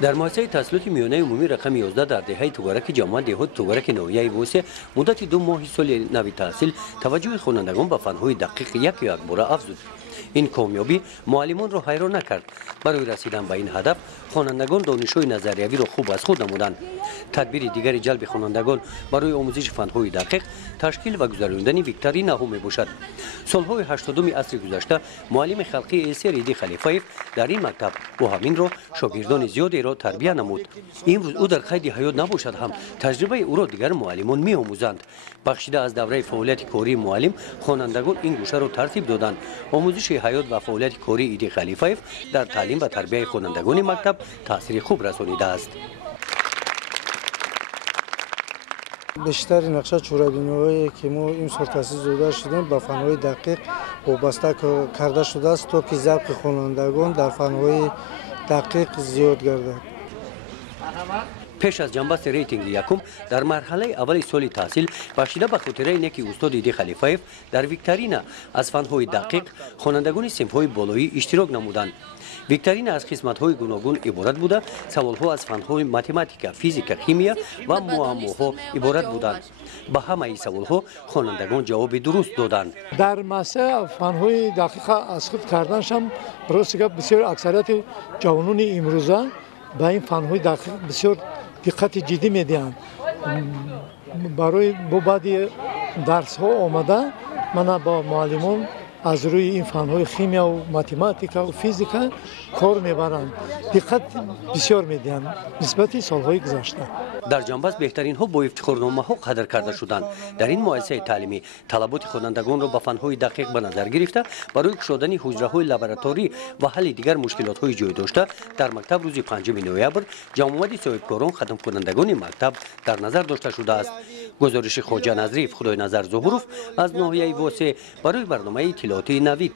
در مؤسسه تحصیلات میانه عمومی رقم 11 در دهه توگرک جامعه دهات توگرک نویه ووسه مدت 2 ماه سال نوی تحصیل توجه خوانندگان به فن‌های دقیق یک باره افزود. این کامیابی معلمان را حیران نکرد. برای رسیدن به این هدف خوانندگان دانش‌های نظریوی را خوب از خود نمودند. تدبیر دیگری جلب خوانندگان برای آموزش فن‌های دقیق تشکیل و گذراندن ویکتوریناها میباشد. سالهای 80 عصر گذشته معلم خلقی عیسی ریدی خلیفه‌ایف در این مکتب و همین را شاگردان زیادی را تربیت نمود. امروز او در قید حیات نباشد هم تجربه او را دیگر معلمان می‌آموزند. بخشیده از دوره فعالیت کاری معلم خوانندگان این گوشه را ترتیب دادند. آموزش حیات و فعالیت کاری ایدی خلیفه‌ایف در تعلیم و تربیت خوانندگان مکتب تاثیر خوب رسانیده است. بیشتر نقشه چورابینوایی که ما این سال تأسیس داده شدیم به فن‌های دقیق وابسته کرده شده است تا که ذوق خوانندگان در فن‌های دقیق زیاد گردد. پیش از جنبست ریتینگ یکم در مرحله اول سال تحصیل بخشیده به خاطر اینکه استاد ایدی خلیفه‌ایف در ویکتورینا از فن‌های دقیق خوانندگان صنف‌های بالایی اشتراک نمودند. ویکتورینا از قسمت‌های گوناگون عبارت بوده، سوال‌ها از فن‌های متماتیک، فیزیک، شیمیا و معماها عبارت بودند. به همه این سوال‌ها خوانندگان جواب درست دادند. در مسئله فن‌های دقیق از خود کردنشان راست که بسیار اکثریت جوانان امروزه به این فن‌های دقیق بسیار دقت جدی می‌دهند. برای بعد درس‌ها آمده من با معلمان از روی این فن‌های شیمیا و متماتیک و فیزیک کار می‌برند. دقت بسیار می‌دهند نسبت سال‌های گذشته. در جنبش بهترین ها با افتخارنامه ها قدر کرده شدند. در این مؤسسه تعلیمی طلبات خوانندگان را به فن‌های دقیق به نظر گرفته برای گشودن حجره‌های لابراتوری و حل دیگر مشکلات های جای داشته در مکتب روز 5 نوامبر جمعیت صاحبکاران ختم کنندگان مکتب در نظر داشته شده است. گزارش خواجه نظریف خدای نظر ظهوروف از ناحیه واسه برای برنامه اطلاعاتی نوید.